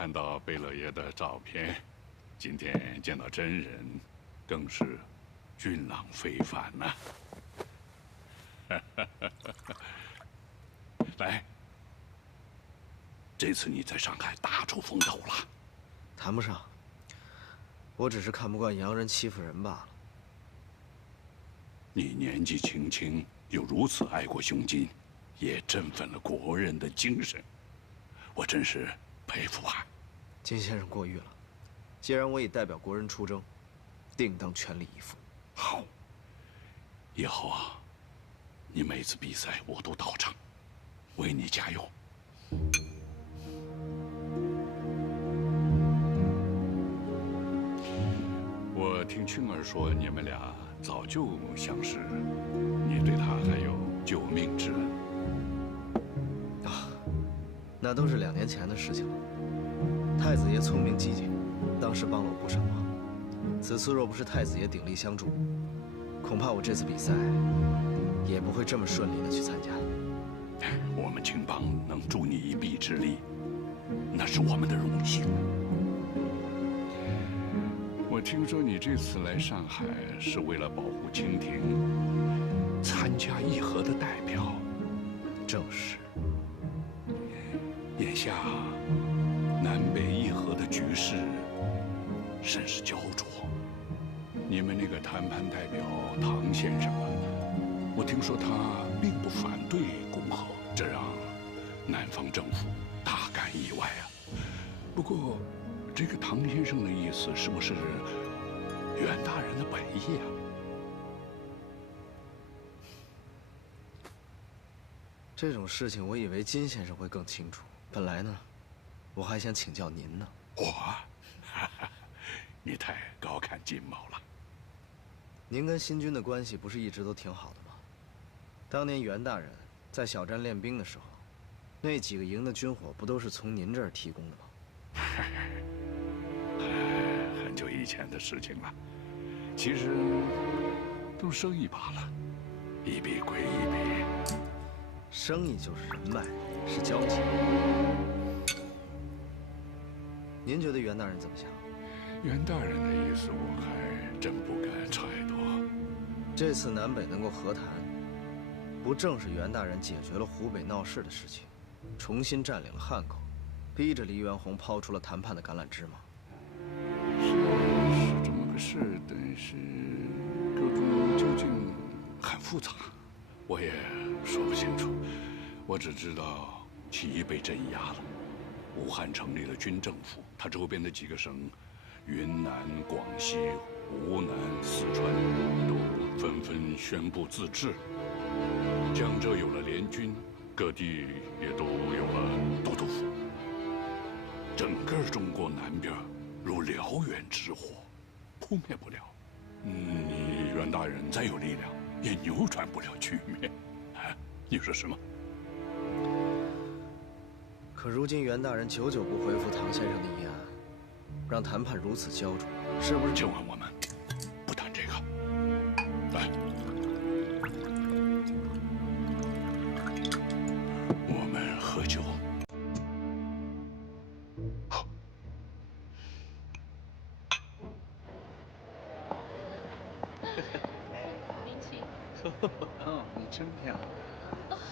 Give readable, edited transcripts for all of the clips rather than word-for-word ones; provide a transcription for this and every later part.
看到贝勒爷的照片，今天见到真人，更是俊朗非凡呐、来，这次你在上海大出风头了。谈不上，我只是看不惯洋人欺负人罢了。你年纪轻轻，又如此爱国胸襟，也振奋了国人的精神，我真是佩服啊！金先生过誉了。既然我已代表国人出征，定当全力以赴。好，以后啊，你每次比赛我都到场，为你加油。我听青儿说你们俩早就相识，你对他还有救命之恩。啊，那都是2年前的事情了。太子爷聪明机警，当时帮了我不少忙。此次若不是太子爷鼎力相助，恐怕我这次比赛也不会这么顺利的去参加。我们青帮能助你一臂之力，那是我们的荣幸。我听说你这次来上海是为了保护清廷，参加议和的代表。正是。眼下南北议和的局势甚是焦灼。你们那个谈判代表唐先生啊，我听说他并不反对攻和，这让南方政府大感意外啊。不过，这个唐先生的意思是不是袁大人的本意啊？这种事情，我以为金先生会更清楚。本来呢，我还想请教您呢。我，你太高看金某了。您跟新军的关系不是一直都挺好的吗？当年袁大人在小站练兵的时候，那几个营的军火不都是从您这儿提供的吗？很久以前的事情了，其实都生意罢了，一笔归一笔。生意就是人脉，是交情。您觉得袁大人怎么想？袁大人的意思我还真不敢揣度。这次南北能够和谈，不正是袁大人解决了湖北闹事的事情，重新占领了汉口，逼着黎元洪抛出了谈判的橄榄枝吗？是这么个事，但是各种究竟很复杂，我也说不清楚。我只知道起义被镇压了，武汉成立了军政府，它周边的几个省，云南、广西、湖南、四川都纷纷宣布自治。江浙有了联军，各地也都有了都督府。整个中国南边如燎原之火，扑灭不了。你袁大人再有力量，也扭转不了局面。啊，你说是吗？可如今袁大人久久不回复唐先生的议案，让谈判如此焦灼，是不是？今晚我们不谈这个。来，我们喝酒。您请。哦，你真漂亮。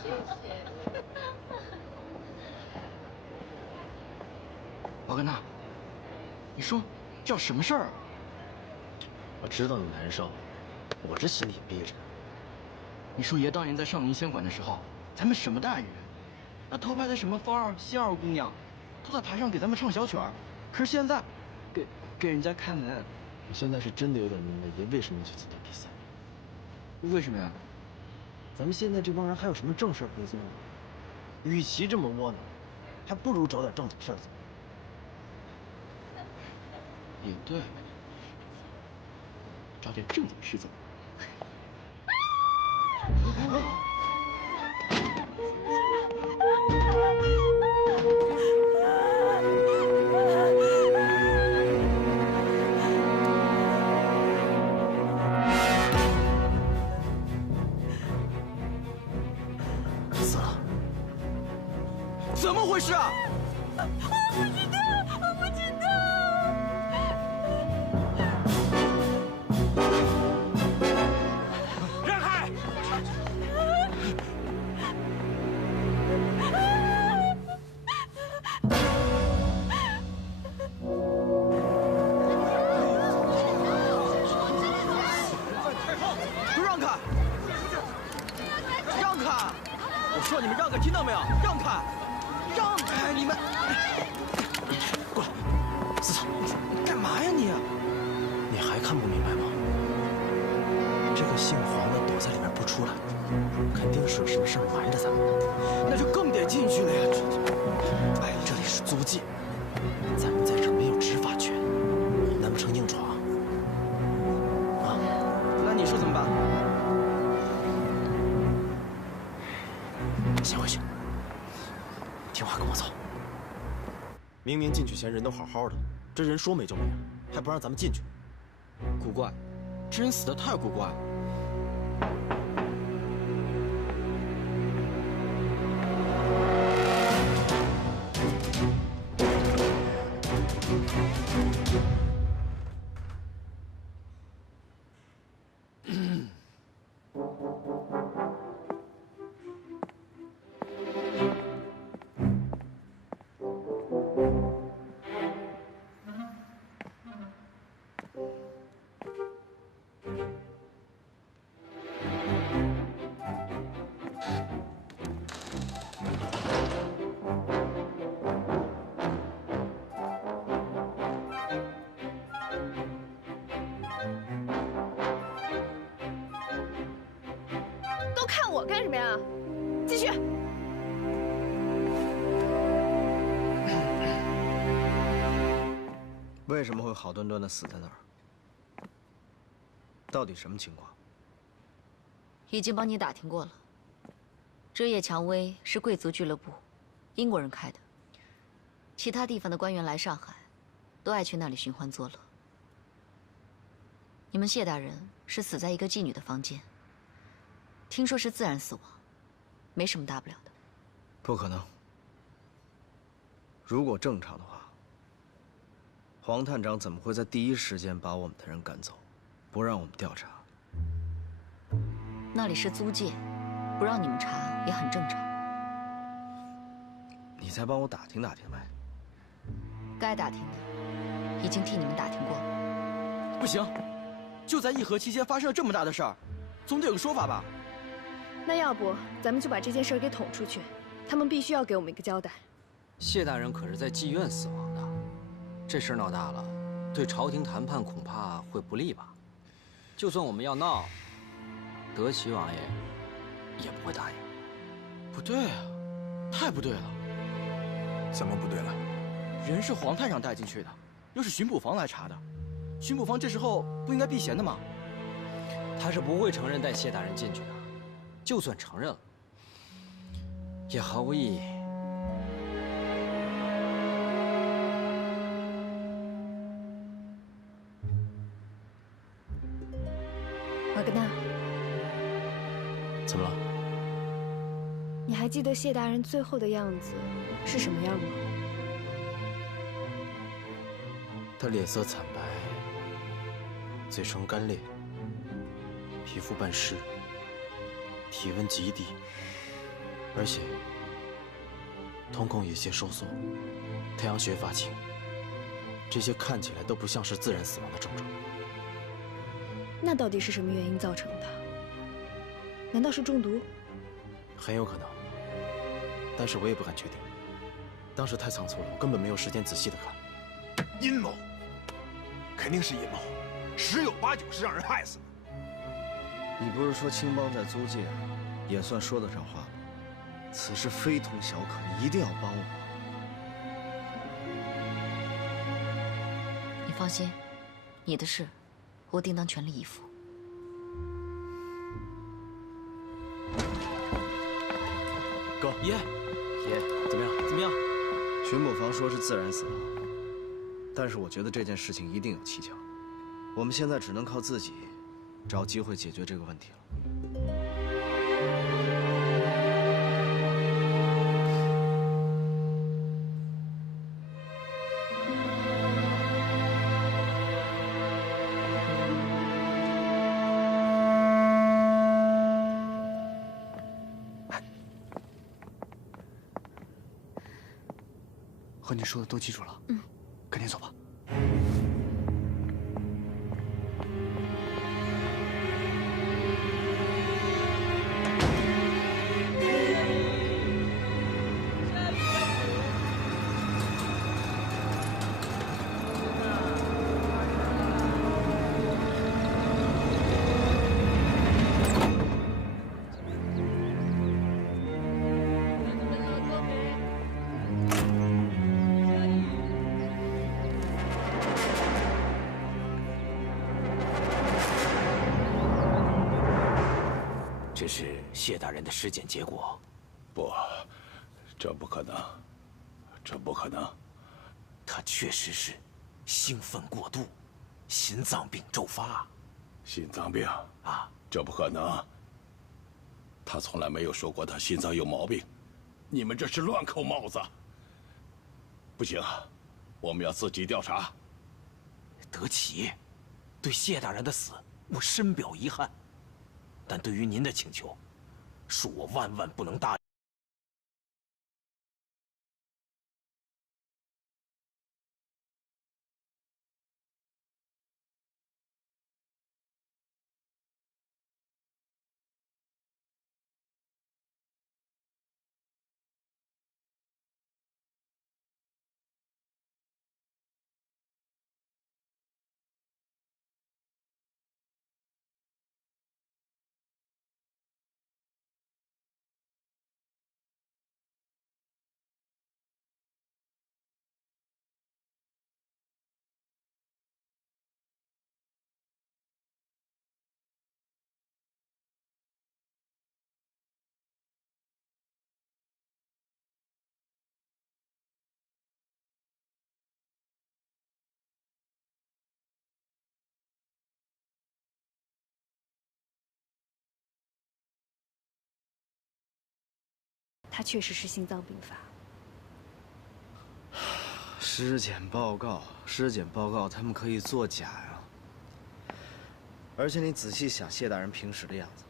谢谢。老根呐，你说叫什么事儿啊？我知道你难受，我这心里憋着。你说爷当年在上林仙馆的时候，咱们什么待遇？那头排的什么芳儿、仙儿姑娘，都在台上给咱们唱小曲儿。可是现在，给人家开门。我现在是真的有点明白爷为什么去参加比赛。为什么呀？咱们现在这帮人还有什么正事可以做吗？与其这么窝囊，还不如找点正经事儿做。也对，找点正经事做。死了！怎么回事啊？不知道。说你们让开，听到没有？让开，让开！你们过来，司草，干嘛呀你？你还看不明白吗？这个姓黄的躲在里面不出来，肯定是有什么事儿瞒着咱们。那就更得进去了呀！哎，这里是租界，咱们在这儿没有执法权，难不成硬闯？啊？那你说怎么办？先回去，听话跟我走。明明进去前人都好好的，这人说没就没了，还不让咱们进去。古怪，这人死得太古怪了。都看我干什么呀？继续。为什么会好端端的死在那儿？到底什么情况？已经帮你打听过了。遮夜蔷薇是贵族俱乐部，英国人开的。其他地方的官员来上海，都爱去那里寻欢作乐。你们谢大人是死在一个妓女的房间，听说是自然死亡，没什么大不了的。不可能。如果正常的话，黄探长怎么会在第一时间把我们的人赶走，不让我们调查？那里是租界，不让你们查也很正常。你再帮我打听打听呗。该打听的，已经替你们打听过了。不行，就在议和期间发生了这么大的事儿，总得有个说法吧？那要不咱们就把这件事给捅出去，他们必须要给我们一个交代。谢大人可是在妓院死亡的，这事儿闹大了，对朝廷谈判恐怕会不利吧？就算我们要闹，德齐王爷也不会答应。不对啊，太不对了！怎么不对了？人是黄探长带进去的，又是巡捕房来查的，巡捕房这时候不应该避嫌的吗？他是不会承认带谢大人进去的，就算承认了，也毫无意义。瓦格纳，怎么了？你还记得谢大人最后的样子是什么样吗？他脸色惨白，嘴唇干裂，皮肤半湿，体温极低，而且瞳孔有些收缩，太阳穴发青，这些看起来都不像是自然死亡的症状。那到底是什么原因造成的？难道是中毒？很有可能，但是我也不敢确定。当时太仓促了，我根本没有时间仔细的看。阴谋，肯定是阴谋，十有八九是让人害死的。你不是说青帮在租界也算说得上话吗？此事非同小可，你一定要帮我。你放心，你的事我定当全力以赴。哥，爷，怎么样？怎么样？巡捕房说是自然死亡，但是我觉得这件事情一定有蹊跷。我们现在只能靠自己，找机会解决这个问题了。和你说的都记住了，赶紧走吧。这是谢大人的尸检结果。不，这不可能，这不可能。他确实是兴奋过度，心脏病骤发。心脏病啊？这不可能。他从来没有说过他心脏有毛病，你们这是乱扣帽子。不行，我们要自己调查。德启，对谢大人的死，我深表遗憾。但对于您的请求，恕我万万不能答应。他确实是心脏病发。尸检报告，他们可以作假呀。而且你仔细想，谢大人平时的样子，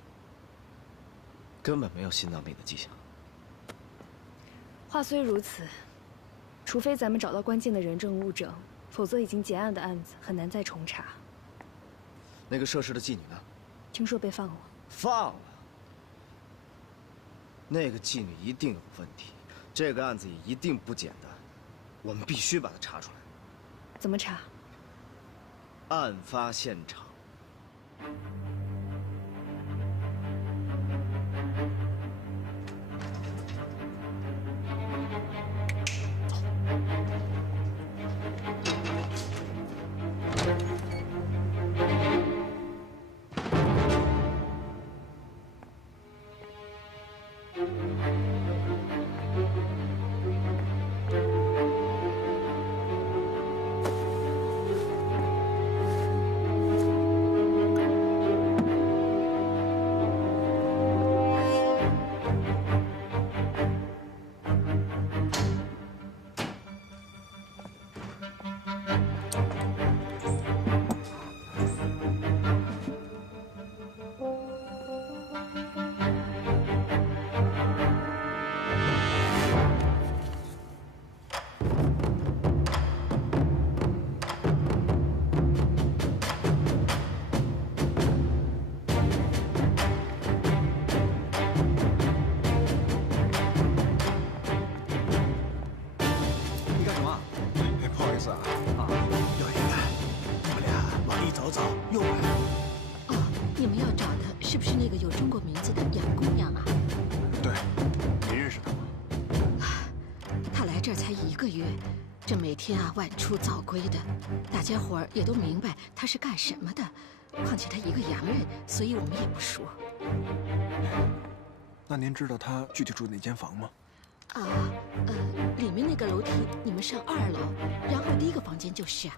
根本没有心脏病的迹象。话虽如此，除非咱们找到关键的人证物证，否则已经结案的案子很难再重查。那个涉事的妓女呢？听说被放了。放了？那个妓女一定有问题，这个案子也一定不简单，我们必须把她查出来。怎么查？案发现场。是不是那个有中国名字的杨姑娘啊？对，你认识她吗？她来这儿才1个月，这每天啊晚出早归的，大家伙儿也都明白她是干什么的。况且她一个洋人，所以我们也不说。那您知道她具体住哪间房吗？里面那个楼梯，你们上2楼，然后第1个房间就是啊。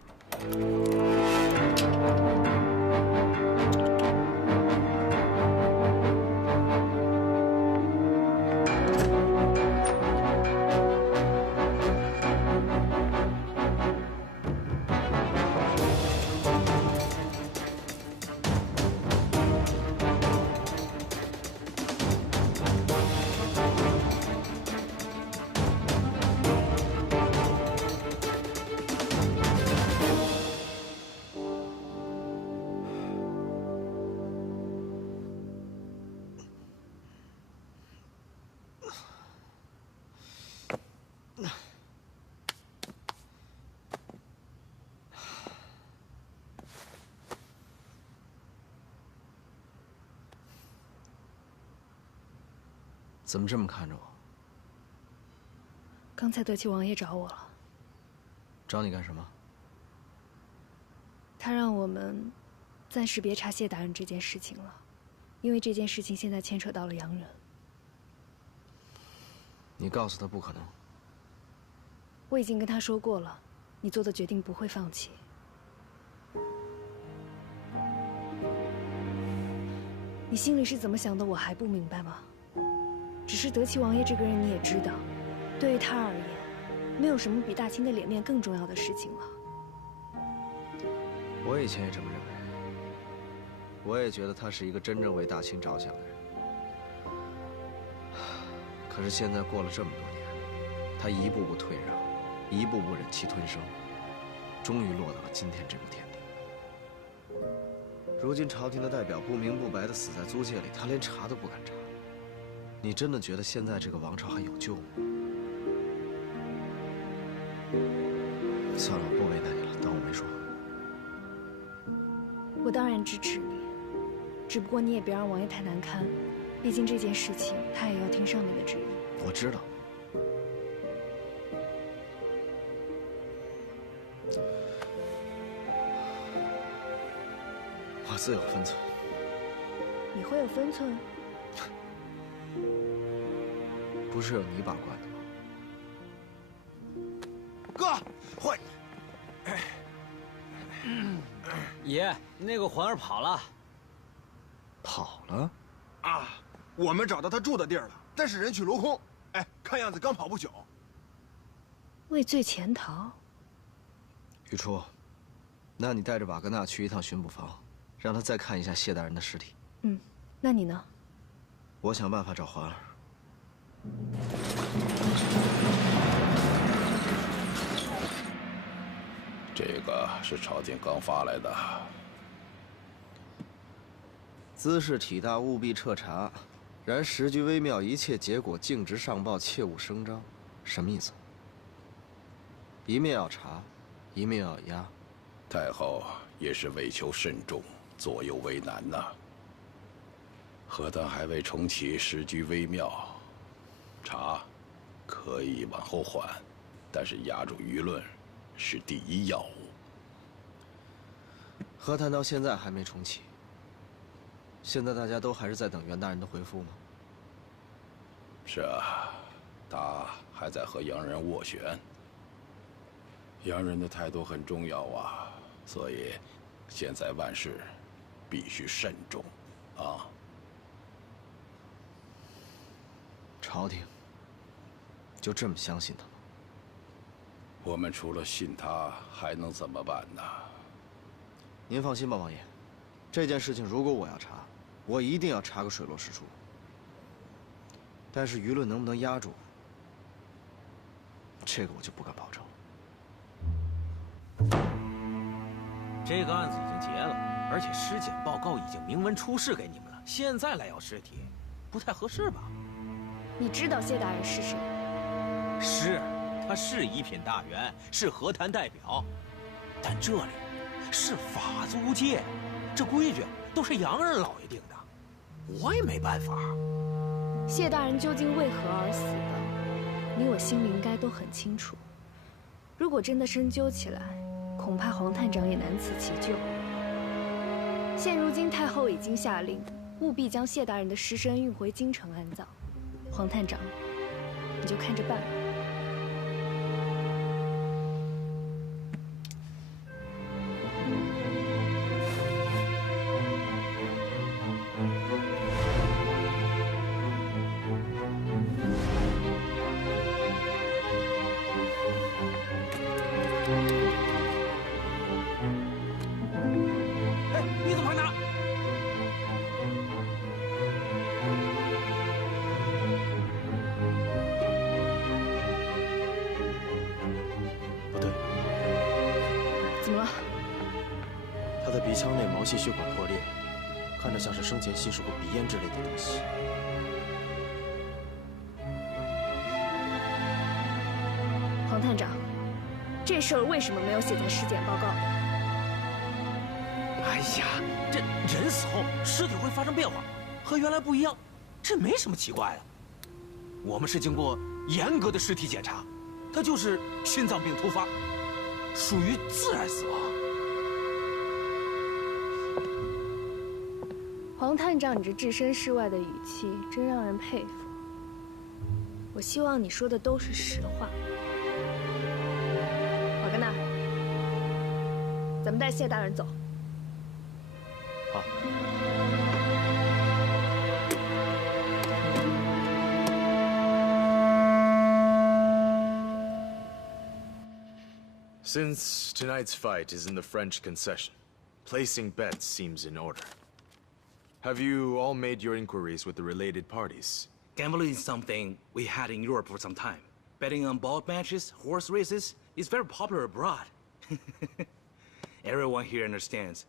怎么这么看着我？刚才德齐王爷找我了。找你干什么？他让我们暂时别查谢大人这件事情了，因为这件事情现在牵扯到了洋人。你告诉他不可能。我已经跟他说过了，你做的决定不会放弃。你心里是怎么想的，我还不明白吗？只是德齐王爷这个人你也知道，对于他而言，没有什么比大清的脸面更重要的事情了。我以前也这么认为，我也觉得他是一个真正为大清着想的人。可是现在过了这么多年，他一步步退让，一步步忍气吞声，终于落到了今天这步田地。如今朝廷的代表不明不白地死在租界里，他连查都不敢查。你真的觉得现在这个王朝还有救吗？算了，我不为难你了，当我没说。我当然支持你，只不过你也别让王爷太难堪，毕竟这件事情他也要听上面的旨意。我知道。我自有分寸。你会有分寸？不是有你把关的吗？哥，会。爷，那个环儿跑了。跑了？啊，我们找到他住的地儿了，但是人去楼空。哎，看样子刚跑不久。畏罪潜逃？雨初，那你带着瓦格纳去一趟巡捕房，让他再看一下谢大人的尸体。嗯，那你呢？我想办法找环儿。这个是朝廷刚发来的。兹事体大，务必彻查。然时局微妙，一切结果径直上报，切勿声张。什么意思？一面要查，一面要压。太后也是为求慎重，左右为难呐。何但还未重启，时局微妙，查可以往后缓，但是压住舆论是第一要务。何谈到现在还没重启？现在大家都还是在等袁大人的回复吗？是啊，他还在和洋人斡旋。洋人的态度很重要啊，所以现在万事必须慎重啊。朝廷就这么相信他吗？我们除了信他，还能怎么办呢？您放心吧，王爷，这件事情如果我要查，我一定要查个水落石出。但是舆论能不能压住，这个我就不敢保证。这个案子已经结了，而且尸检报告已经明文出示给你们了，现在来要尸体，不太合适吧？你知道谢大人是谁？是，他是一品大员，是和谈代表，但这里是法租界，这规矩都是洋人老爷定的，我也没办法。谢大人究竟为何而死的，你我心里应该都很清楚。如果真的深究起来，恐怕黄探长也难辞其咎。现如今太后已经下令，务必将谢大人的尸身运回京城安葬。黄探长，你就看着办吧。哎，你怎么还拿？不对，怎么了？他的鼻腔内毛细血管破裂，看着像是生前吸食过鼻烟之类的东西。黄探长，这事儿为什么没有写在尸检报告里？哎呀，这人死后尸体会发生变化，和原来不一样，这没什么奇怪的。我们是经过严格的尸体检查，他就是心脏病突发，属于自然死亡。黄黄探长，你这置身事外的语气真让人佩服。我希望你说的都是实话。瓦格纳，咱们带谢大人走。好。Since tonight's fight is in the French concession, placing bets seems in order. Have you all made your inquiries with the related parties? Gambling is something we had in Europe for some time. Betting on ball matches, horse races, is very popular abroad. Everyone here understands.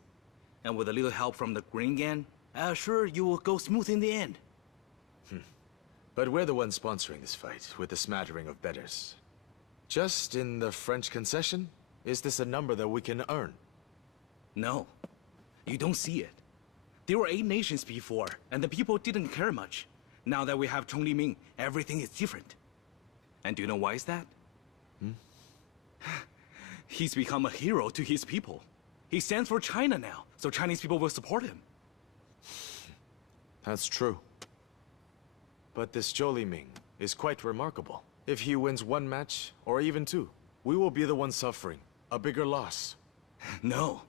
And with a little help from the Green Gang, I'm sure you will go smooth in the end. But we're the ones sponsoring this fight, with a smattering of bettors. Just in the French concession? Is this a number that we can earn? No. You don't see it. There were 8 nations before, and the people didn't care much. Now that we have Chong Li-ming, everything is different. And do you know why is that? He's become a hero to his people. He stands for China now, so Chinese people will support him. That's true. But this Zhou Li-ming is quite remarkable. If he wins 1 match, or even 2, we will be the ones suffering a bigger loss. No.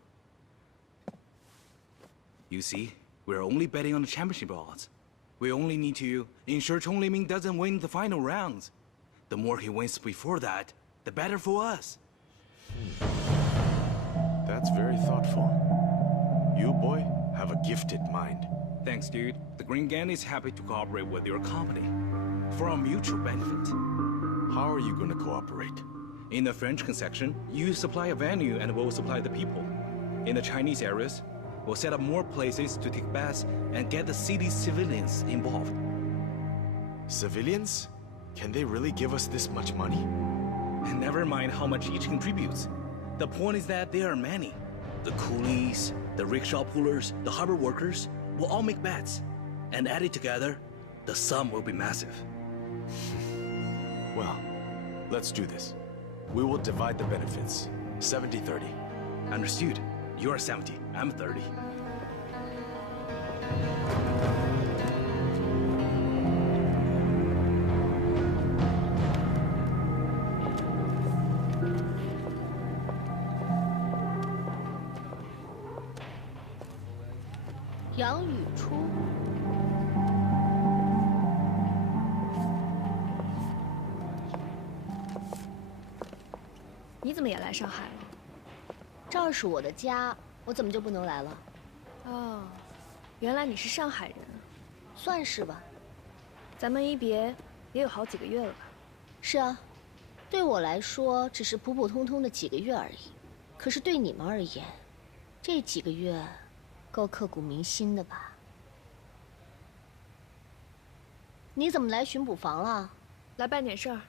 You see, we're only betting on the championship odds. We only need to ensure Chong Li-ming doesn't win the final rounds. The more he wins before that, the better for us. That's very thoughtful. You, boy, have a gifted mind. Thanks, dude. The Green Gang is happy to cooperate with your company for our mutual benefit. How are you going to cooperate? In the French concession, you supply a venue and we'll supply the people. In the Chinese areas, we'll set up more places to take baths and get the city's civilians involved. Civilians? Can they really give us this much money? Never mind how much each contributes. The point is that there are many. The coolies, the rickshaw pullers, the harbor workers will all make bets. And added together, the sum will be massive. Well, let's do this. We will divide the benefits. 70-30. Understood. You're 70, I'm 30.杨雨初，你怎么也来上海了？这儿是我的家，我怎么就不能来了？哦，原来你是上海人，算是吧。咱们一别也有好几个月了吧？是啊，对我来说只是普普通通的几个月而已，可是对你们而言，这几个月够刻骨铭心的吧？你怎么来巡捕房了？来办点事儿。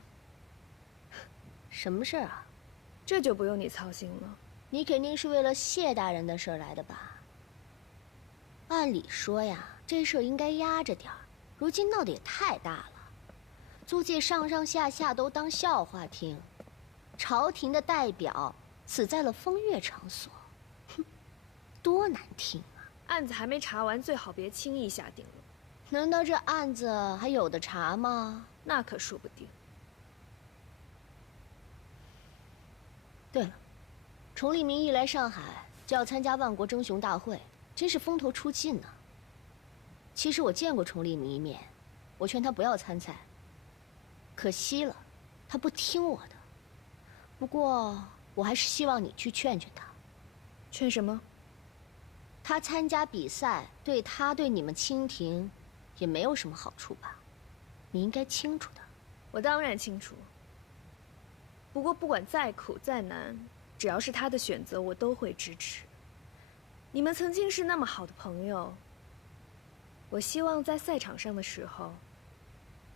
什么事儿啊？这就不用你操心了。你肯定是为了谢大人的事儿来的吧？按理说呀，这事儿应该压着点儿，如今闹得也太大了，租界上上下下都当笑话听。朝廷的代表死在了风月场所，哼，多难听啊！案子还没查完，最好别轻易下定论。难道这案子还有的查吗？那可说不定。对了，崇利明一来上海就要参加万国争雄大会，真是风头出尽呢。其实我见过崇利明一面，我劝他不要参赛。可惜了，他不听我的。不过我还是希望你去劝劝他。劝什么？他参加比赛对他对你们清廷也没有什么好处吧？你应该清楚的。我当然清楚。不过不管再苦再难，只要是他的选择，我都会支持。你们曾经是那么好的朋友，我希望在赛场上的时候，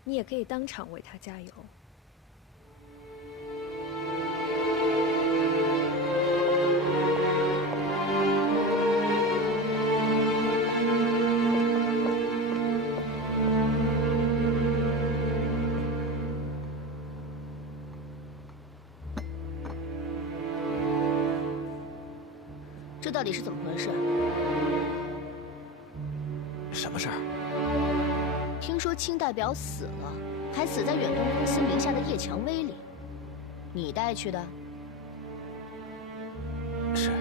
你也可以当场为他加油。这到底是怎么回事？什么事儿？听说卿代表死了，还死在远东公司名下的叶蔷薇里，你带去的？是。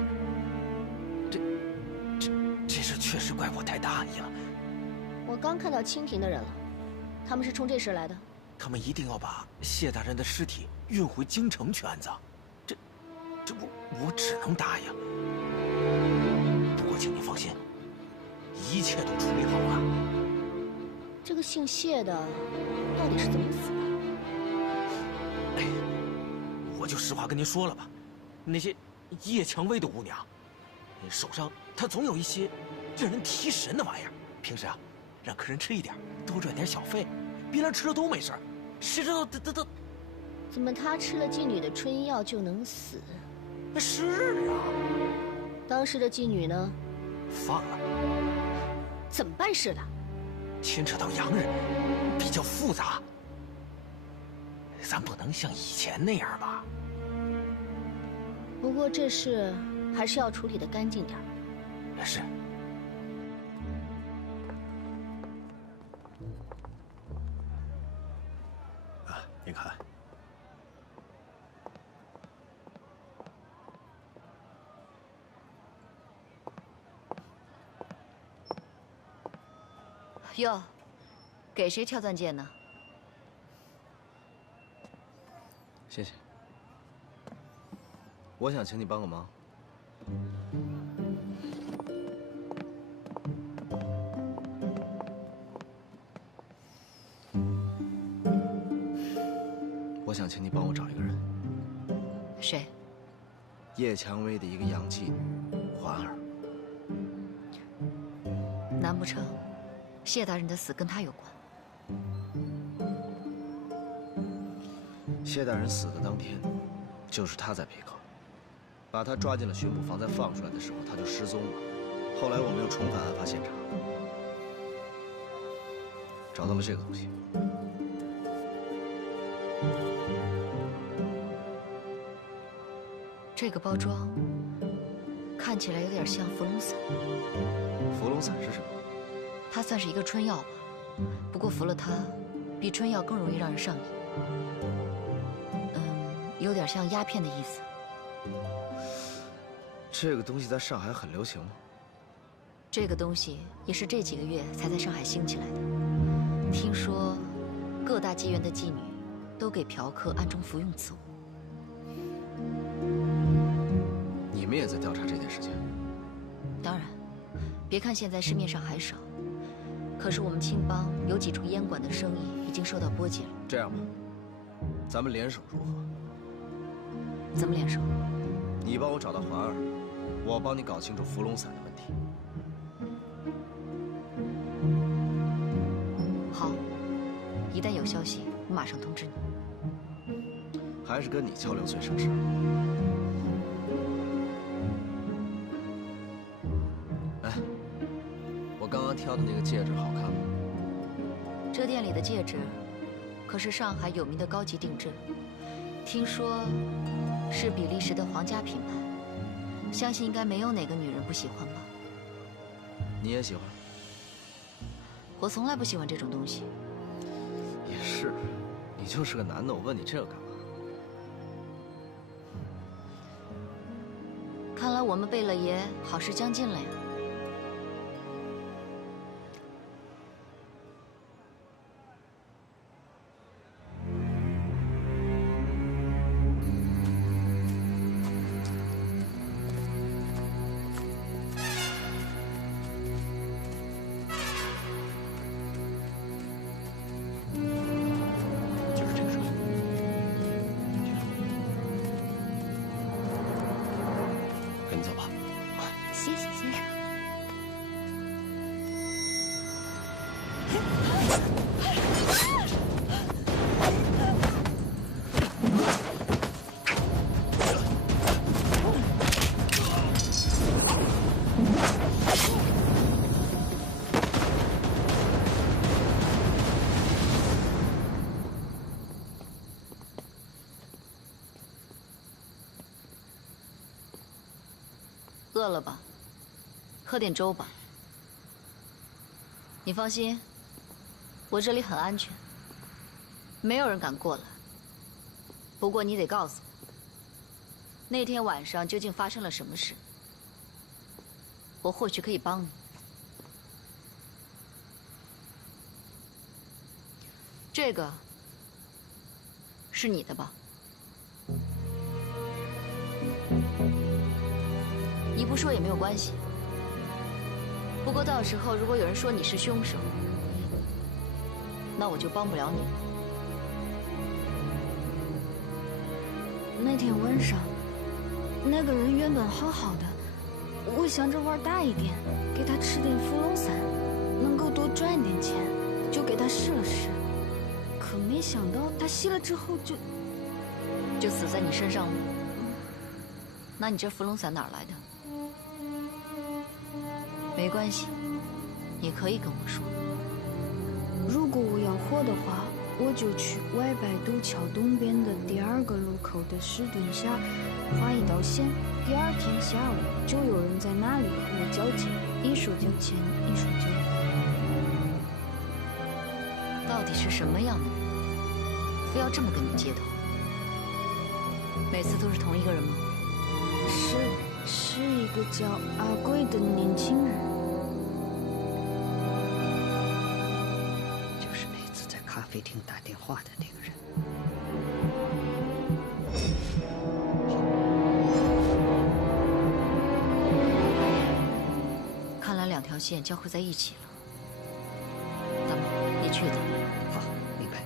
这事确实怪我太大意了。我刚看到清廷的人了，他们是冲这事来的。他们一定要把谢大人的尸体运回京城去安葬，我只能答应。不过请您放心，一切都处理好了。这个姓谢的到底是怎么死的？哎，我就实话跟您说了吧，那些叶蔷薇的姑娘，手上她总有一些让人提神的玩意儿，平时啊，让客人吃一点，多赚点小费，别人吃了都没事，谁知道他怎么他吃了妓女的春药就能死？是啊。当时的妓女呢？放了。怎么办事的？牵扯到洋人，比较复杂，咱不能像以前那样吧？不过这事还是要处理得干净点。是。啊，您看。哟，给谁挑钻戒呢？谢谢。我想请你帮个忙。我想请你帮我找一个人。谁？叶蔷薇的一个养妓女，环儿。难不成谢大人的死跟他有关？谢大人死的当天，就是他在陪客，把他抓进了巡捕房，再放出来的时候他就失踪了。后来我们又重返案发现场，找到了这个东西。这个包装看起来有点像伏龙散。伏龙散是什么？它算是一个春药吧，不过服了它，比春药更容易让人上瘾。有点像鸦片的意思。这个东西在上海很流行吗？这个东西也是这几个月才在上海兴起来的。听说各大妓院的妓女都给嫖客暗中服用此物。你们也在调查这件事情？当然，别看现在市面上还少，可是我们青帮有几处烟馆的生意已经受到波及了。这样吧，咱们联手如何？怎么联手？你帮我找到环儿，我帮你搞清楚伏龙散的问题。好，一旦有消息，我马上通知你。还是跟你交流最省事。哎，我刚刚挑的那个戒指好看吗？这店里的戒指，可是上海有名的高级定制，听说是比利时的皇家品牌，相信应该没有哪个女人不喜欢吧？你也喜欢？我从来不喜欢这种东西。也是，你就是个男的，我问你这个干嘛？看来我们贝勒爷好事将近了呀。跟你走吧。谢谢先生。饿了吧？喝点粥吧。你放心，我这里很安全，没有人敢过来。不过你得告诉我，那天晚上究竟发生了什么事？我或许可以帮你。这个是你的吧？你不说也没有关系。不过到时候如果有人说你是凶手，那我就帮不了你了。那天晚上，那个人原本好好的，我想着玩大一点，给他吃点伏龙散，能够多赚点钱，就给他试了试。可没想到他吸了之后就死在你身上了。那你这伏龙散哪儿来的？没关系，你可以跟我说。如果我要活的话，我就去外白渡桥东边的第2个路口的石墩下画一道线。第2天下午就有人在那里和我交接，一手交钱，一手交货。到底是什么样的人，非要这么跟你接头？每次都是同一个人吗？是一个叫阿贵的年轻人。就是那次在咖啡厅打电话的那个人。看来2条线交汇在一起了。大毛，你去的。好，明白。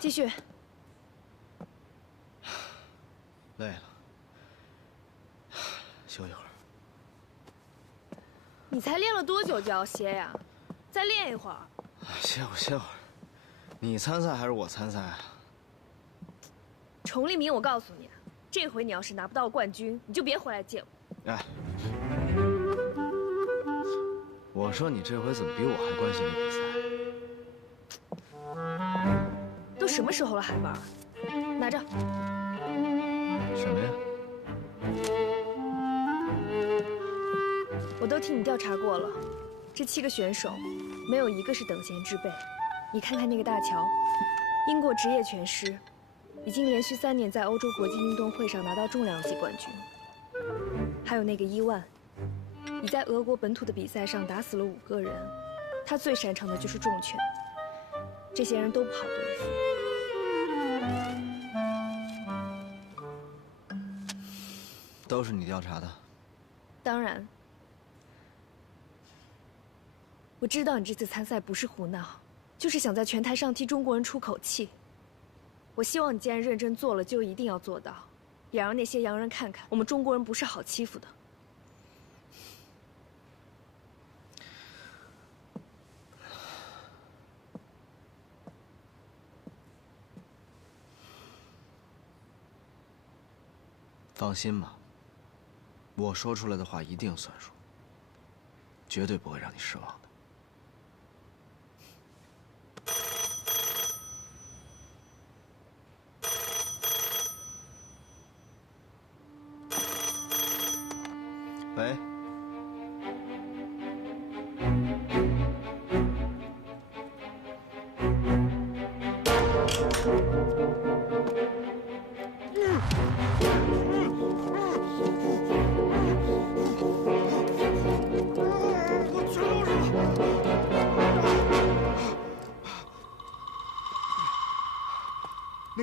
继续。累了，休息会儿。你才练了多久就要歇呀？再练一会儿。歇会儿。你参赛还是我参赛啊？崇立明，我告诉你，这回你要是拿不到冠军，你就别回来见我。哎，我说你这回怎么比我还关心这比赛？都什么时候了还玩？拿着。什么呀？我都替你调查过了，这7个选手，没有1个是等闲之辈。你看看那个大乔，英国职业拳师，已经连续3年在欧洲国际运动会上拿到重量级冠军。还有那个伊万，已在俄国本土的比赛上打死了5个人，他最擅长的就是重拳。这些人都不好对付。都是你调查的？当然，我知道你这次参赛不是胡闹，就是想在拳台上替中国人出口气。我希望你既然认真做了，就一定要做到，也让那些洋人看看，我们中国人不是好欺负的。放心吧，我说出来的话一定算数，绝对不会让你失望的。喂，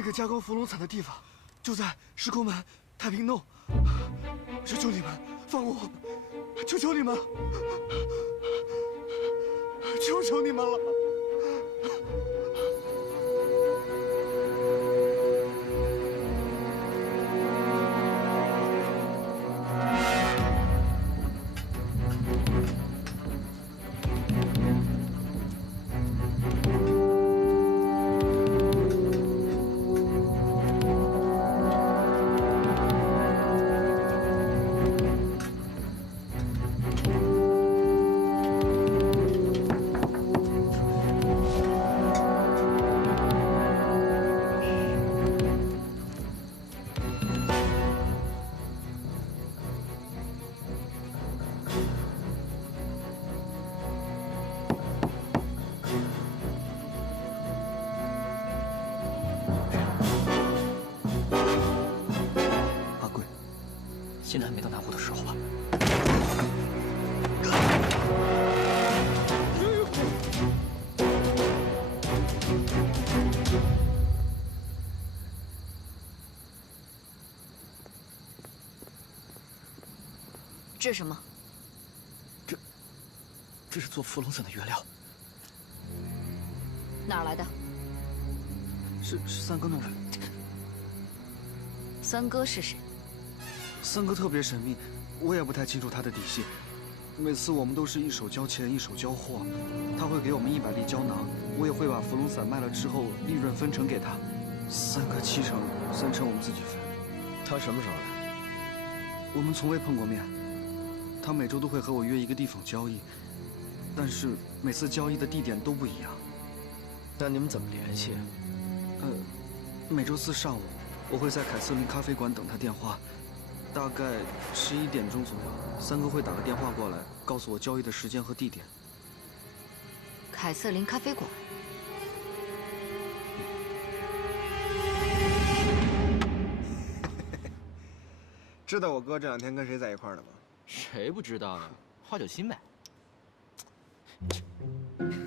那个加工伏龙伞的地方，就在石沟门太平弄。求求你们放过我，求求你们，求求你们了。现在还没到拿货的时候吧？这是什么？这是做伏龙伞的原料。哪儿来的？是三哥弄来的。三哥是谁？三哥特别神秘，我也不太清楚他的底细。每次我们都是一手交钱一手交货，他会给我们100粒胶囊，我也会把伏龙伞卖了之后利润分成给他，3个7成，3成我们自己分。他什么时候来？我们从未碰过面。他每周都会和我约一个地方交易，但是每次交易的地点都不一样。那你们怎么联系？每周4上午，我会在凯瑟琳咖啡馆等他电话。大概11点钟左右，三哥会打个电话过来，告诉我交易的时间和地点。凯瑟琳咖啡馆。知道我哥这2天跟谁在一块儿了吗？谁不知道呀？花九卿呗。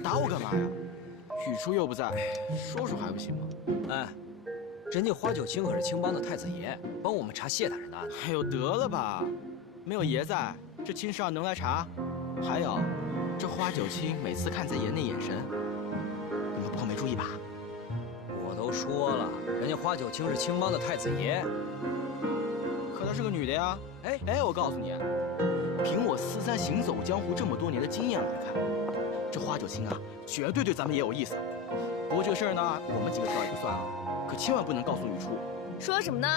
打我干嘛呀？雨初又不在，说说还不行吗？哎，人家花九卿可是青帮的太子爷，帮我们查谢大人的案子。哎呦，得了吧，没有爷在，这亲事儿能来查？还有，这花九卿每次看在爷那眼神，你们不会没注意吧？我都说了，人家花九卿是青帮的太子爷。可她是个女的呀。哎，我告诉你，凭我四三行走江湖这么多年的经验来看，这花九卿啊，绝对对咱们也有意思。不过这个事儿呢，我们几个知道也就算了，可千万不能告诉雨初。说什么呢？